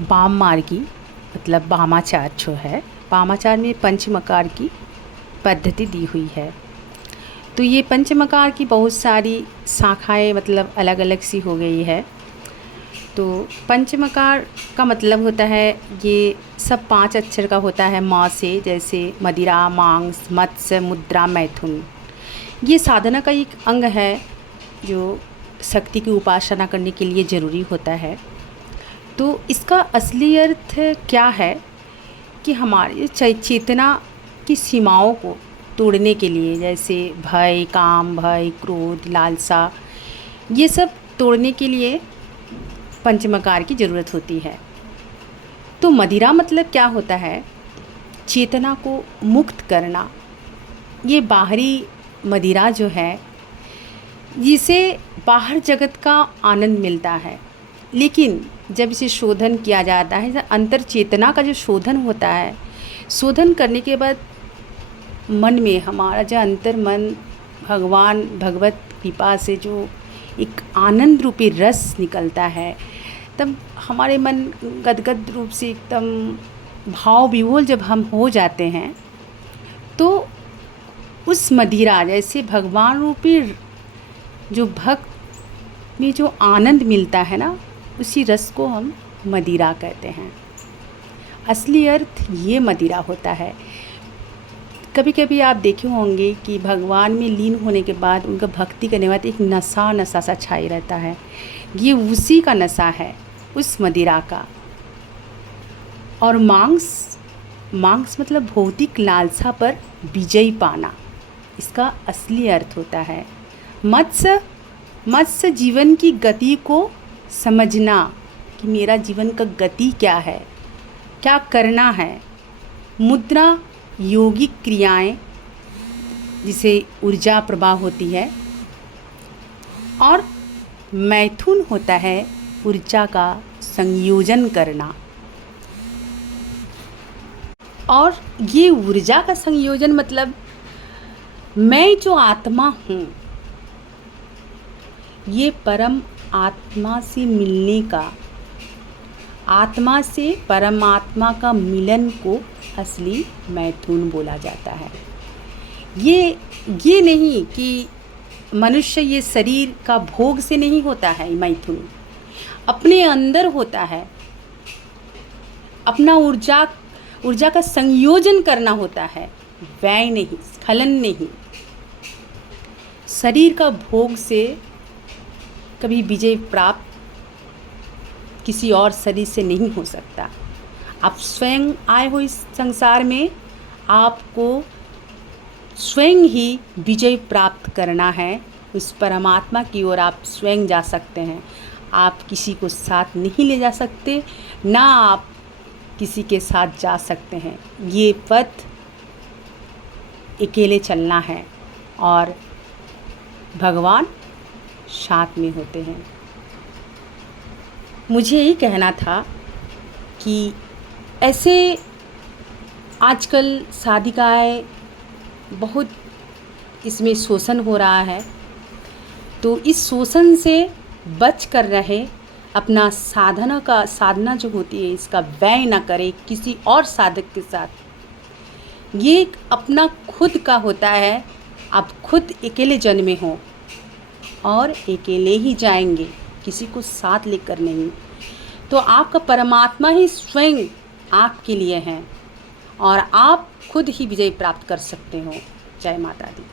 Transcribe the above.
Balm मार्गी मतलब वामाचार जो है, वामाचार में पंचमकार की पद्धति दी हुई है। तो ये पंचमकार की बहुत सारी शाखाएं मतलब अलग अलग सी हो गई है। तो पंचमकार का मतलब होता है ये सब 5 अक्षर का होता है म से, जैसे मदिरा, मांस, मत्स्य, मुद्रा, मैथुन। ये साधना का एक अंग है जो शक्ति की उपासना करने के लिए ज़रूरी होता है। तो इसका असली अर्थ क्या है कि हमारी चेतना की सीमाओं को तोड़ने के लिए, जैसे भय, काम, भय, क्रोध, लालसा, ये सब तोड़ने के लिए पंचमकार की ज़रूरत होती है। तो मदिरा मतलब क्या होता है? चेतना को मुक्त करना। ये बाहरी मदिरा जो है, जिसे बाहर जगत का आनंद मिलता है, लेकिन जब इसे शोधन किया जाता है, अंतर चेतना का जो शोधन होता है, शोधन करने के बाद मन में हमारा जो अंतर मन भगवान भगवत कृपा से जो एक आनंद रूपी रस निकलता है, तब हमारे मन गदगद रूप से एकदम भाव विभोर जब हम हो जाते हैं, तो उस मदिरा जैसे भगवान रूपी जो भक्त में जो आनंद मिलता है ना, उसी रस को हम मदिरा कहते हैं। असली अर्थ ये मदिरा होता है। कभी कभी आप देखे होंगे कि भगवान में लीन होने के बाद उनका भक्ति करने के बाद एक नशा नशा सा छाई रहता है। ये उसी का नशा है, उस मदिरा का। और मांस मतलब भौतिक लालसा पर विजय पाना, इसका असली अर्थ होता है। मत्स्य जीवन की गति को समझना कि मेरा जीवन का गति क्या है, क्या करना है। मुद्रा योगिक क्रियाएं, जिसे ऊर्जा प्रवाह होती है। और मैथुन होता है ऊर्जा का संयोजन करना। और ये ऊर्जा का संयोजन मतलब मैं जो आत्मा हूँ, ये परम आत्मा से मिलने का, आत्मा से परमात्मा का मिलन को असली मैथुन बोला जाता है। ये नहीं कि मनुष्य ये शरीर का भोग से नहीं होता है। मैथुन अपने अंदर होता है, अपना ऊर्जा का संयोजन करना होता है, व्यय नहीं, स्खलन नहीं। शरीर का भोग से कभी विजय प्राप्त किसी और शरीर से नहीं हो सकता। आप स्वयं आए हो इस संसार में, आपको स्वयं ही विजय प्राप्त करना है। उस परमात्मा की ओर आप स्वयं जा सकते हैं। आप किसी को साथ नहीं ले जा सकते, ना आप किसी के साथ जा सकते हैं। ये पथ अकेले चलना है और भगवान साथ में होते हैं। मुझे यही कहना था कि ऐसे आजकल साधिकाएँ बहुत, इसमें शोषण हो रहा है, तो इस शोषण से बच कर रहे, अपना साधना जो होती है इसका व्यय ना करे किसी और साधक के साथ। ये अपना खुद का होता है। आप खुद अकेले जन्मे हो और अकेले ही जाएंगे, किसी को साथ लेकर नहीं। तो आपका परमात्मा ही स्वयं आपके लिए है और आप खुद ही विजय प्राप्त कर सकते हो। जय माता दी।